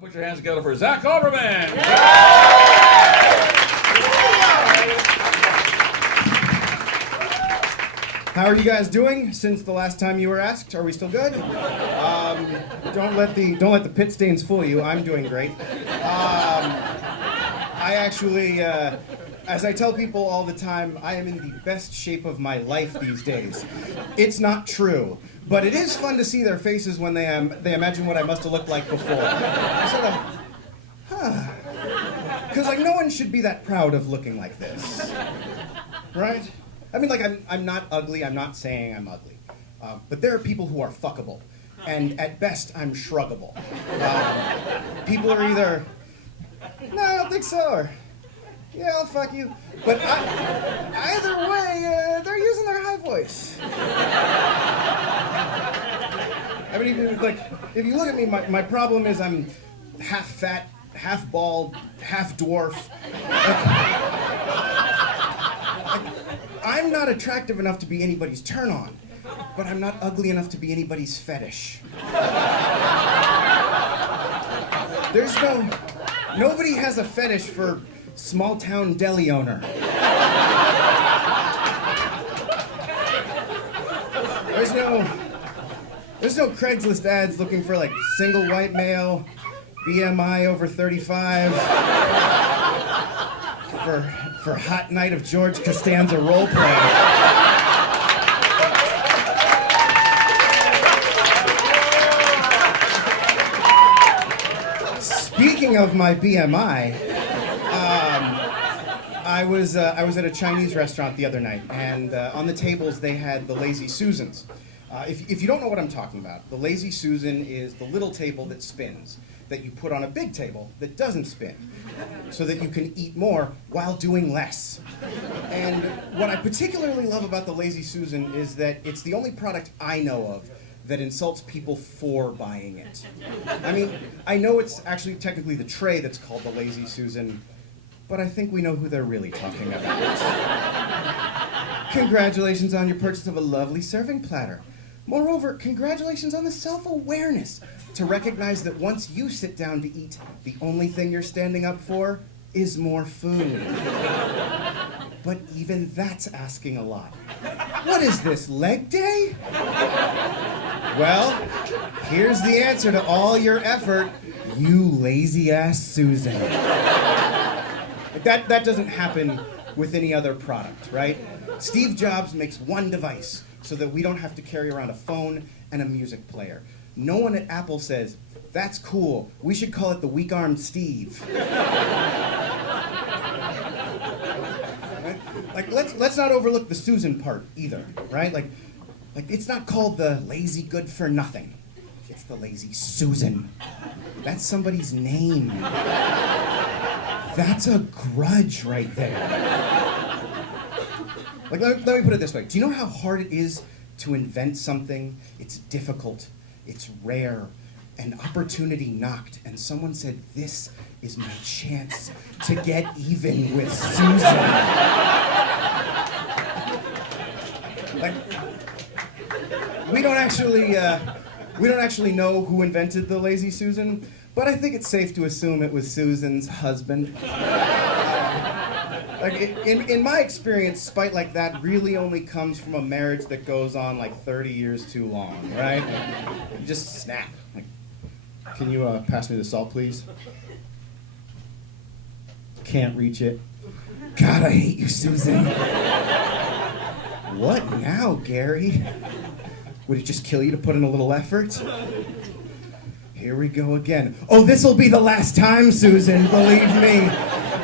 Put your hands together for Zach Oberman. How are you guys doing since the last time you were asked? Are we still good? Don't let the pit stains fool you. I'm doing great. I actually, as I tell people all the time, I am in the best shape of my life these days. It's not true, but it is fun to see their faces when they imagine what I must have looked like before. Sort of, because like no one should be that proud of looking like this, right? I mean, like I'm not ugly. I'm not saying I'm ugly, but there are people who are fuckable, and at best I'm shruggable. People are either, no, I don't think so, or yeah, I'll fuck you. But either way, they're using their high voice. I mean, if you look at me, my problem is I'm half fat, half bald, half dwarf. I'm not attractive enough to be anybody's turn on, but I'm not ugly enough to be anybody's fetish. Nobody has a fetish for small town deli owner. There's no Craigslist ads looking for like single white male, BMI over 35, for Hot Night of George Costanza roleplay. Speaking of my BMI, I was at a Chinese restaurant the other night, and on the tables they had the Lazy Susans. If you don't know what I'm talking about, the Lazy Susan is the little table that spins, that you put on a big table that doesn't spin, so that you can eat more while doing less. And what I particularly love about the Lazy Susan is that it's the only product I know of that insults people for buying it. I mean, I know it's actually technically the tray that's called the Lazy Susan, but I think we know who they're really talking about. Congratulations on your purchase of a lovely serving platter. Moreover, congratulations on the self-awareness to recognize that once you sit down to eat, the only thing you're standing up for is more food. But even that's asking a lot. What is this, leg day? Well, here's the answer to all your effort, you lazy-ass Susan. That doesn't happen with any other product, right? Steve Jobs makes one device so that we don't have to carry around a phone and a music player. No one at Apple says, that's cool, we should call it the weak-armed Steve. Right? Like, let's not overlook the Susan part either, right? Like it's not called the lazy good for nothing. It's the Lazy Susan. That's somebody's name. That's a grudge right there. Like, let me put it this way. Do you know how hard it is to invent something? It's difficult, it's rare, an opportunity knocked, and someone said, this is my chance to get even with Susan. Like, we don't actually know who invented the Lazy Susan, but I think it's safe to assume it was Susan's husband. Like, in my experience, spite like that really only comes from a marriage that goes on like 30 years too long, right? Like, just snap. Like, can you pass me the salt, please? Can't reach it. God, I hate you, Susan. What now, Gary? Would it just kill you to put in a little effort? Here we go again. Oh, this'll be the last time, Susan, believe me.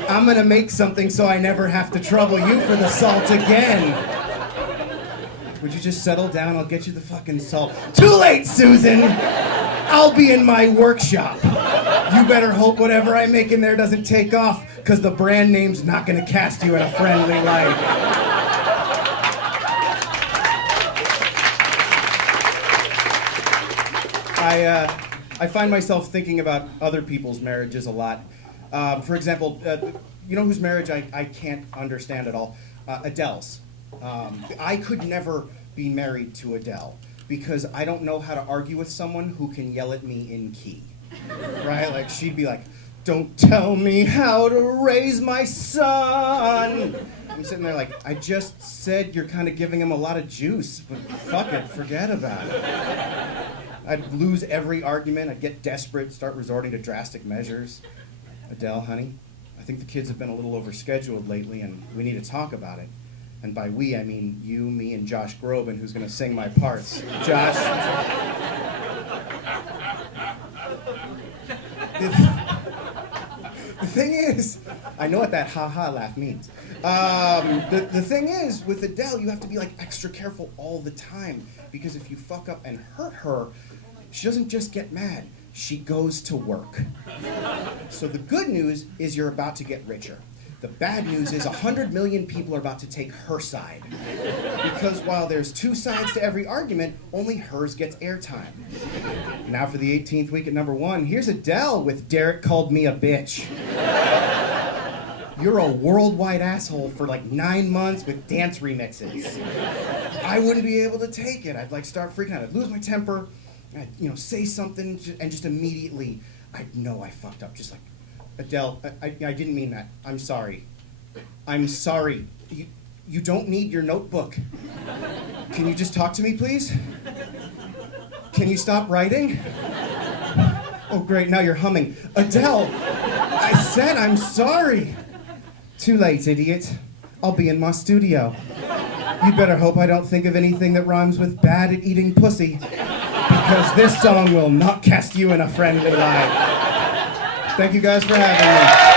I'm gonna make something so I never have to trouble you for the salt again. Would you just settle down? I'll get you the fucking salt. Too late, Susan! I'll be in my workshop. You better hope whatever I make in there doesn't take off, because the brand name's not gonna cast you in a friendly light. I find myself thinking about other people's marriages a lot. For example, you know whose marriage I can't understand at all? Adele's. I could never be married to Adele because I don't know how to argue with someone who can yell at me in key. right? Like, she'd be like, "Don't tell me how to raise my son." I'm sitting there like, I just said you're kind of giving him a lot of juice, but fuck it, forget about it. I'd lose every argument, I'd get desperate, start resorting to drastic measures. "Adele, honey, I think the kids have been a little overscheduled lately and we need to talk about it." And by we, I mean you, me, and Josh Groban, who's going to sing my parts. Josh. The thing is, I know what that ha-ha laugh means. The thing is, with Adele, you have to be like extra careful all the time, because if you fuck up and hurt her, she doesn't just get mad, she goes to work. So the good news is you're about to get richer. The bad news is 100 million people are about to take her side. Because while there's two sides to every argument, only hers gets airtime. Now for the 18th week at #1, here's Adele with "Derek Called Me a Bitch." You're a worldwide asshole for like 9 months with dance remixes. I wouldn't be able to take it. I'd like start freaking out. I'd lose my temper. I'd say something and just immediately I'd know I fucked up. Just like, "Adele, I didn't mean that. I'm sorry. I'm sorry. You don't need your notebook. Can you just talk to me, please? Can you stop writing? Oh, great, now you're humming. Adele, I said I'm sorry." "Too late, idiot. I'll be in my studio. You better hope I don't think of anything that rhymes with bad at eating pussy, because this song will not cast you in a friendly light." Thank you guys for having me.